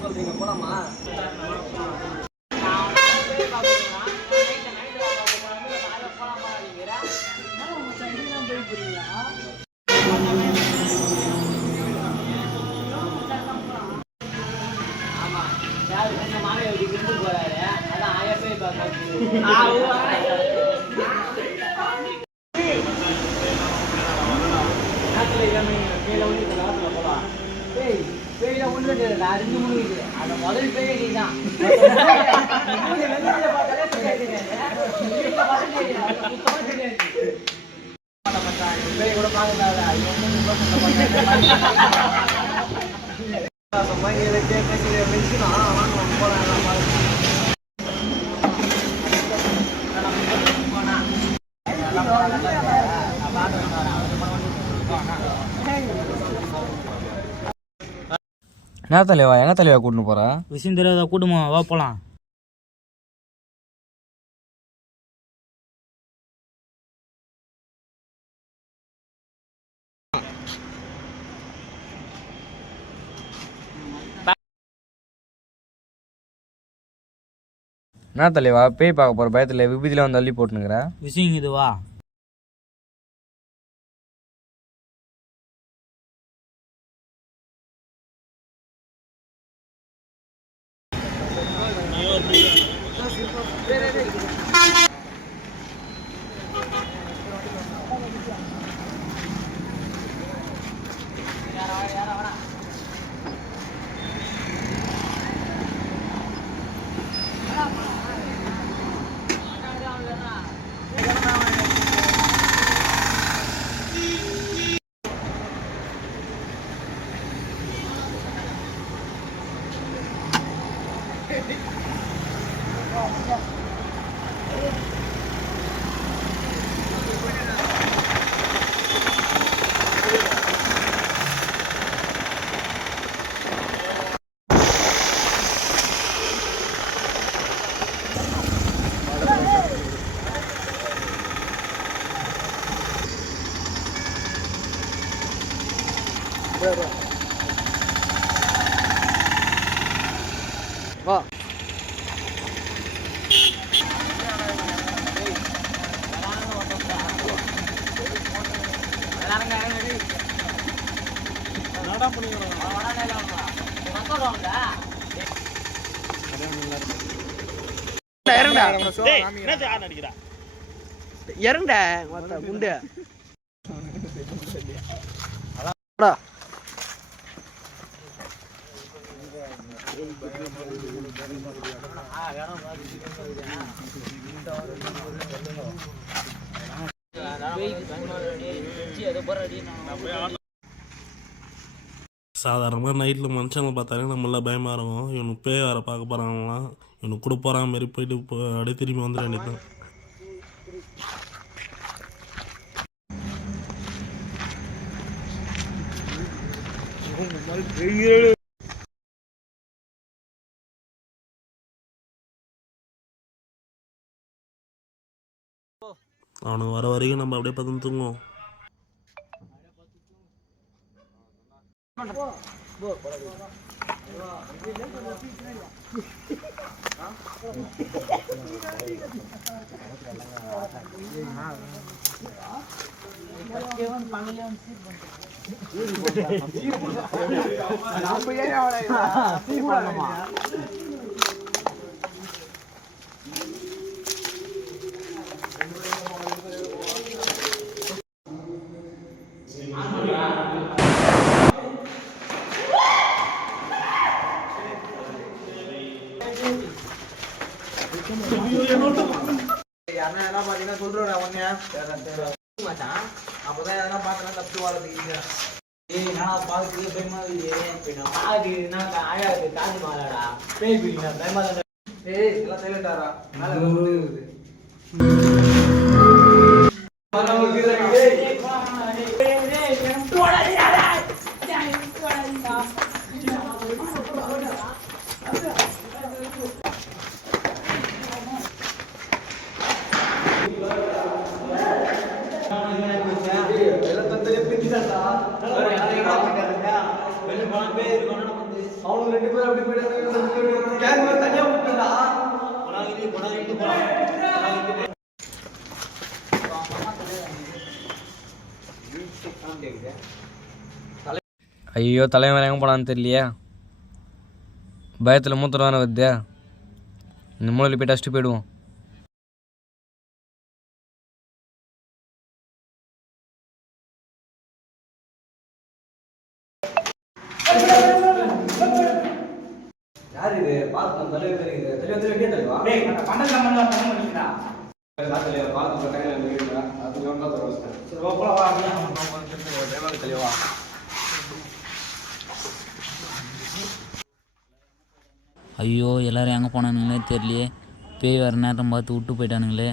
சொல்றீங்க போலாமா? ஆமா யாரு கொஞ்சம் மாலை இருந்து போறாரு அதான் 1000 ரூபாய் போலாம். பேயில ஒண்ணு ரெண்டு மூணு இருக்குது அந்த முதல் பேயே நீதான் பேய் கூட பாக்கல என்ன தலைவா எங்க தலைவா கூட்டின்னு போற? விஷயம் தெரியாத கூட்டமா வா போலாம். என்ன தலைவா பேய் பார்க்க போற பயத்துல விபூதியில வந்து அள்ளி போட்டுனுக்குற? விஷயம் இது வா. வா இறங்கடா குண்டு சாதாரணமாக நைட்டில் மனுஷங்களை பார்த்தாலே நம்மளாம் பயமாக இருக்கும். இவனுக்கு பேய் வேறு பார்க்க போகிறாங்களாம். இவனுக்கு கூட போகிற மாதிரி போயிட்டு அப்படியே திரும்பி வந்துட வேண்டியதான். அவனுக்கு வர வரைக்கும் நம்ம அப்படியே பார்த்து தூங்குவோம். யாருன்னா பாத்தீங்கன்னா சொல்றேன் ஒன்னே அப்பதான் எதனா பார்த்தா தப்பு வரது ஏய் நான் பாக்கு பயமா இல்லையே பின்ன பாக்கு நான் ஆயாது காது மாலடா பேய் பிடினா பயமா தான் ஏய் எல்லாம் சைலண்டாரா மேல வந்து அவனுக்கு 2 பேரும் அப்படி போயிட்டாங்க கேமரா தனியா விட்டுடா ஐயோ தலைவன் எங்கே போனான்னு தெரியலையே. பயத்தில் மூத்திரம் தானே வருதே. இந்த மூலையில் போய் டஸ்ட்டு போயிடுவோம். யார் இது பாத்து தலைவர் தெரியுது தலைவர் தெரியும் தலைவா டேய் பண்டல பண்ணல பண்ணிடா தலைவர் பாத்து டைம்ல நிக்கிறீங்க அது யோகா தரவஸ்த சரி போலாம் வா தலைவர் தலைவா ஐயோ எல்லாரும் எங்கே போனானுங்களே தெரியலையே. பேய் வர நேரம் பார்த்து விட்டு போயிட்டானுங்களே.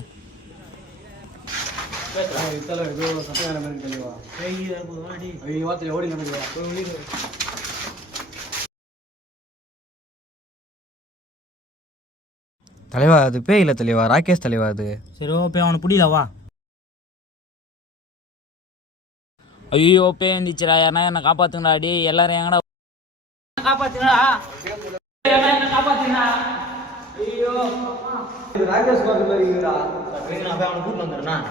தலைவர் ஏதோ சத்தியான மாதிரி தலைவா ஐயோ வார்த்தை ஓடி நம்ம தலைவா அது பேய் இல்லை தலைவா, ராகேஷ் தலைவா அது. சரி பேய் அவனை பிடில வா. ஐயோ பேய் வந்துச்சுடா, யாருனா என்னை காப்பாத்துங்கடா. அடி எல்லாரும் எங்கடா காப்பாத்துங்கடா, என்ன காப்பாத்துங்கடா. ஐயோ ராகேஷ் பார்க்க மாதிரி இருக்குடா நான் போய் அவனை கூட்டு வந்துடுறேன்.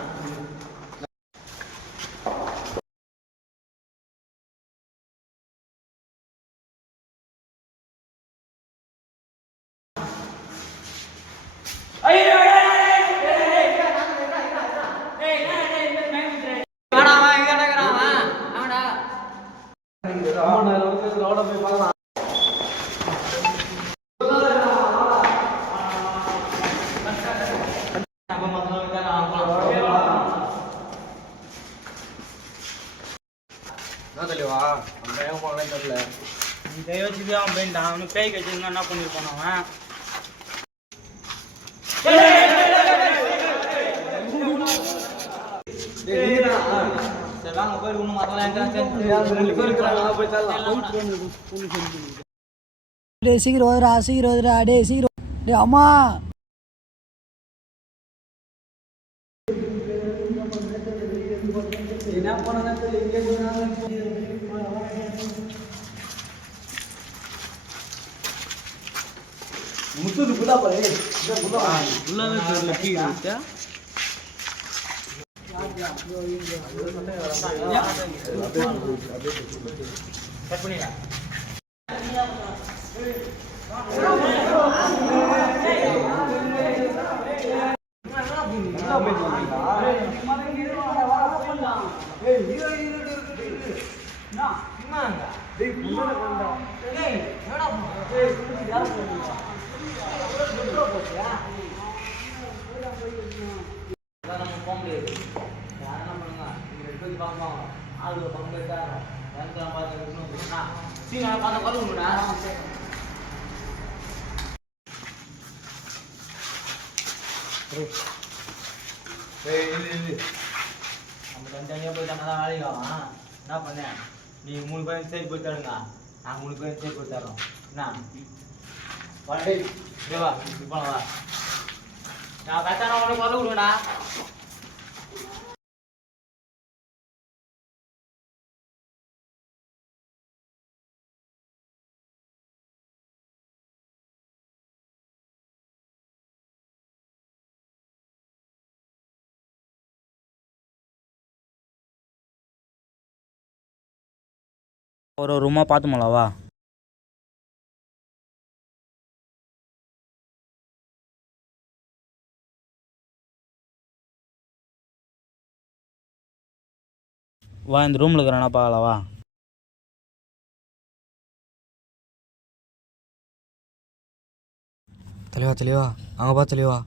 தலைவா அந்த ஏன் போனேன்னு தெரியல. நீ யோசிச்சு அவன் போயிட்டான். அவனு பேய் கட்சிருந்தா என்ன பண்ணிருப்பான் அவன். சீக்கிரம் வருடா சீக்கிரம் வருடா டே சீக்கிரம் டே அம்மா என்ன பண்ணா முத்து புல்லா பாரு உள்ளவே தெரியல கீழே விட்டா. கட் பண்ணிடா நம்ம தனித்தனியாக போயிட்டாங்க தான் வேலைக்கு ஆகும். என்ன பண்ணேன் நீ 3 பேரும் சேர்த்து போய் தருங்க, நான் 3 பேரும் சேர்த்து போய் தரோம். என்ன வா இப்போ வா நான் கரெக்டான உனக்கு வந்து கொடுங்கடா. ஒரு ரூமா பார்த்துமாலவா. வா இந்த ரூமில் இருக்கிறானா பார்க்கலவா. தலைவா தலைவா அங்கே பா தலைவா.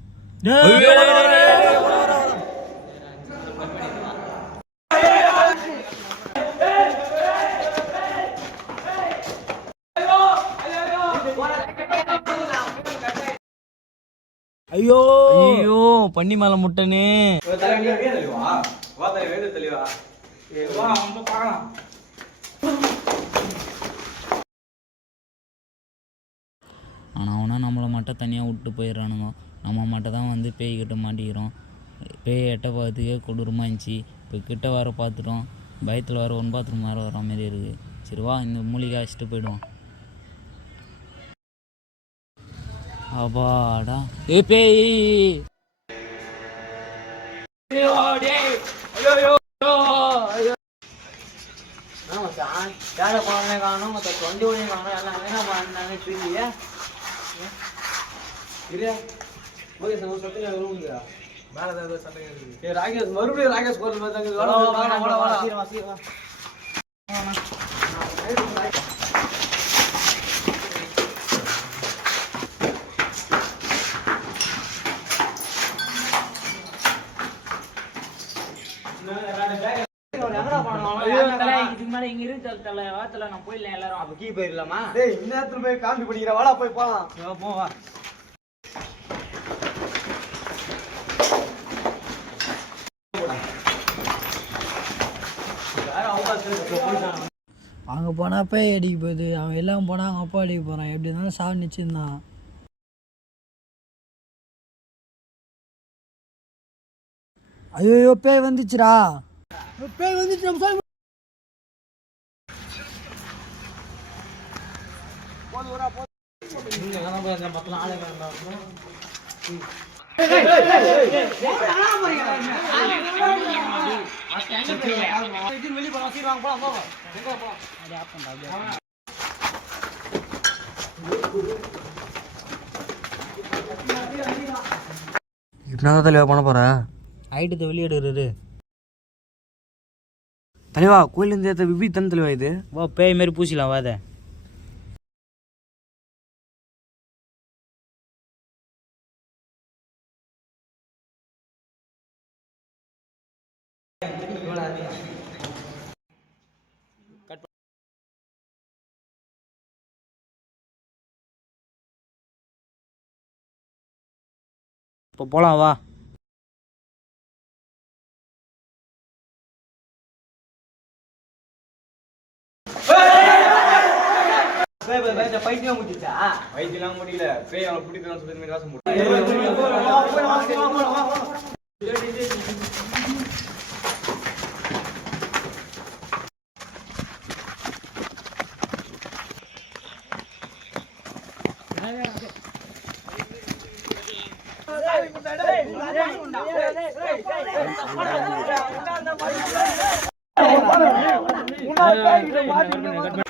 ஐயோ ஐயோ பண்ணி மேல முட்டனே. தலைவா தெளிவா வா தலைவா எழுது தெளிவா வா வந்து பார்க்கலாம். ஆனால் அவனா நம்மளை மட்டும் தனியாக விட்டு போயிடுறானுங்க. நம்ம மட்டும் தான் வந்து பேய்கிட்ட மாட்டிக்கிறோம். பேய் எட்ட பார்த்துக்கே கொடூரமாக இருந்துச்சு. இப்போ கிட்ட வர பார்த்துட்டோம். பயத்தில் வர 1 பாத்ரூம் வேறு வர மாதிரி இருக்குது. சரி வா இந்த மூலிகை அடிச்சுட்டு போயிடுவோம். அப்பாடா ஏ பேய் யாரை குழந்தை காணும் மற்ற 20 காணும் எல்லாம் என்ன பண்ணாங்க தெரியலையே. ராகேஷ் மறுபடியும் ராகேஷ் கோயில் பார்த்தாங்க. இதுக்கு மேலே இங்கே இருக்கு வாரத்தில் நான் போயிடலாம் எல்லாரும். அப்ப கீ போயிடலாமா? டேய் இன்னத்துல போய் காம்பி பண்ணிக்கிற வாடா போய் போலாம். போ வா. அங்கே போனால் பேய் அடிக்க போகுது. அவன் எல்லாம் போனால் அவங்க அப்பா அடிக்க போகிறான். எப்படி இருந்தாலும் சாவு நிச்சயம்தான். ஐயோ பேய் வந்துச்சுடா. பேய் வந்துச்சு. நம்ம சாமி என்ன தலைவா பண்ண போற? ஐட்டத்தை வெளியிடுறது. தலைவா கோயிலேருந்து ஏற்ற விபி தானே தலைவா இது? வா பேய் மாரி பூசிக்கலாம் வாத. இப்போ போகலாம் வா. பைத்தியம் முடிச்சா பைத்தியம் முடியல. பேய் அவனை பிடிக்கலாம் சொல்லி வாசம் போட்டு உன்னால்